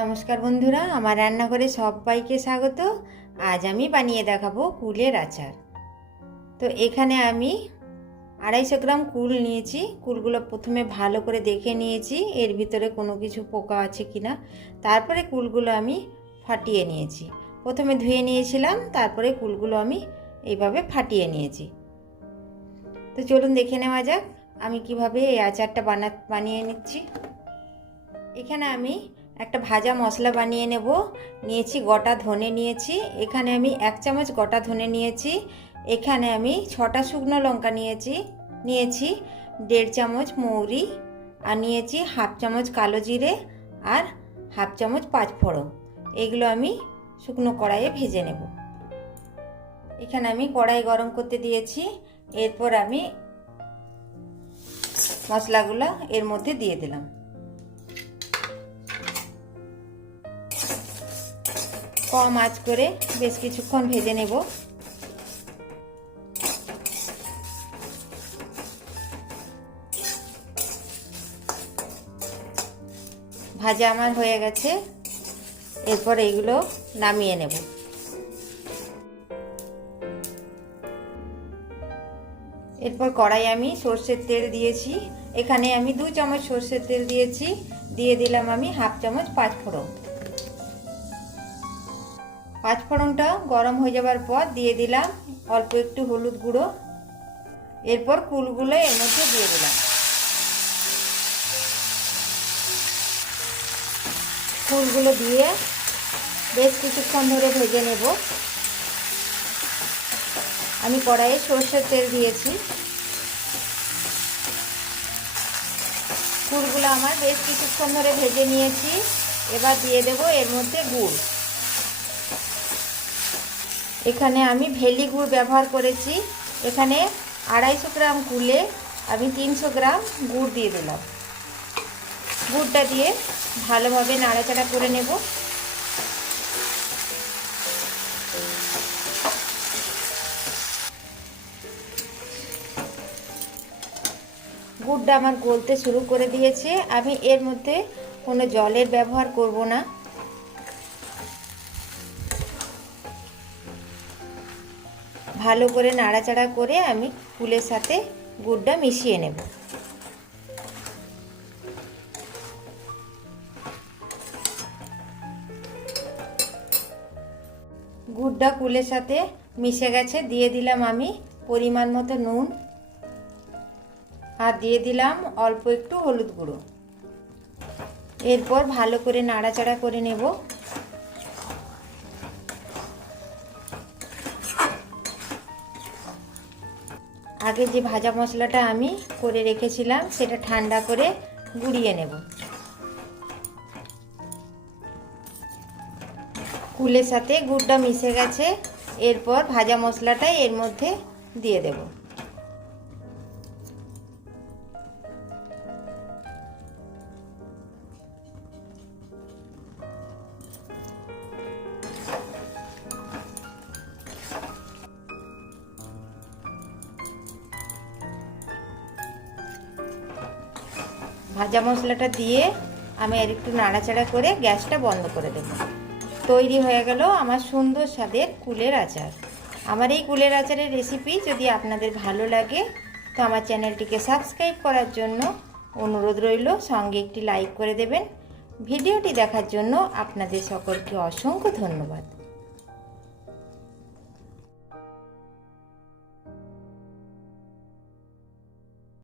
নমস্কার বন্ধুরা, আমার রান্নাঘরে সবাইকে স্বাগত। আজ আমি বানিয়ে দেখাবো কুলের আচার। তো এখানে আমি আড়াইশো গ্রাম কুল নিয়েছি। কুলগুলো প্রথমে ভালো করে দেখে নিয়েছি, এর ভিতরে কোনো কিছু পোকা আছে কি না তারপরে কুলগুলো আমি ফাটিয়ে নিয়েছি। প্রথমে ধুয়ে নিয়েছিলাম, তারপরে কুলগুলো আমি এইভাবে ফাটিয়ে নিয়েছি। তো চলুন দেখে নেওয়া যাক, আমি কীভাবে এই আচারটা বানা, বানিয়ে নিচ্ছি। এখানে আমি একটা ভাজা মশলা বানিয়ে নেব। নিয়েছি গোটা ধনে নিয়েছি। এখানে আমি এক চামচ গোটা ধনে নিয়েছি। এখানে আমি ছটা শুকনো লঙ্কা নিয়েছি। নিয়েছি দেড় চামচ মৌরি আর নিয়েছি হাফ চামচ কালো জিরে আর হাফ চামচ পাঁচফোড়ন এগুলো আমি শুকনো কড়াইয়ে ভেজে নেব। এখানে আমি কড়াই গরম করতে দিয়েছি। এরপর আমি মশলাগুলো এর মধ্যে দিয়ে দিলাম। কম আঁচ করে বেশ কিছুক্ষণ ভেজে নেব। ভাজা আমার হয়ে গেছে। এরপর এগুলো নামিয়ে নেব। এরপর কড়াই আমি সর্ষের তেল দিয়েছি। এখানে আমি দু চামচ সর্ষের তেল দিয়েছি। দিয়ে দিলাম আমি হাফ চামচ পাঁচফোড়ন। পাঁচফোড়নটা গরম হয়ে যাবার পর দিয়ে দিলাম অল্প একটু হলুদ গুঁড়ো। এরপর কুলগুলো এর মধ্যে দিয়ে দিলাম। ফুলগুলো দিয়ে বেশ কিছুক্ষণ ধরে ভেজে নেব। আমি কড়াইয়ে সর্ষের তেল দিয়েছি। ফুলগুলো আমার বেশ কিছুক্ষণ ধরে ভেজে নিয়েছি। এবার দিয়ে দেব এর মধ্যে গুড়। এখানে আমি ভেলি গুড় ব্যবহার করেছি। এখানে আড়াইশো গ্রাম কুলে আমি তিনশো গ্রাম গুড় দিয়ে দিলাম। গুড়টা দিয়ে ভালোভাবে নাড়াচাড়া করে নেব। গুড়টা আমার গলতে শুরু করে দিয়েছে। আমি এর মধ্যে কোনো জলের ব্যবহার করব না। ভালো করে নাড়াচাড়া করে আমি ফুলের সাথে গুড়টা মিশিয়ে নেব। গুড়টা কুলের সাথে মিশে গেছে, দিয়ে দিলাম আমি পরিমাণ মতো নুন আর দিয়ে দিলাম অল্প একটু হলুদ গুঁড়ো। এরপর ভালো করে নাড়াচাড়া করে নেব। আগে যে ভাজা মশলাটা আমি করে রেখেছিলাম, সেটা ঠান্ডা করে গুঁড়িয়ে নেব। কুলের সাথে গুড়টা মিশে গেছে, এরপর ভাজা মশলাটা এর মধ্যে দিয়ে দেব। ভাজা মশলাটা দিয়ে আমি আর একটু নাড়াচাড়া করে গ্যাসটা বন্ধ করে দেব। তৈরি হয়ে গেল আমার সুন্দর স্বাদের কুলের আচার। আমার এই কুলের আচারের রেসিপি যদি আপনাদের ভালো লাগে, তো আমার চ্যানেলটিকে সাবস্ক্রাইব করার জন্য অনুরোধ রইল, সঙ্গে একটি লাইক করে দেবেন। ভিডিওটি দেখার জন্য আপনাদের সকলকে অসংখ্য ধন্যবাদ।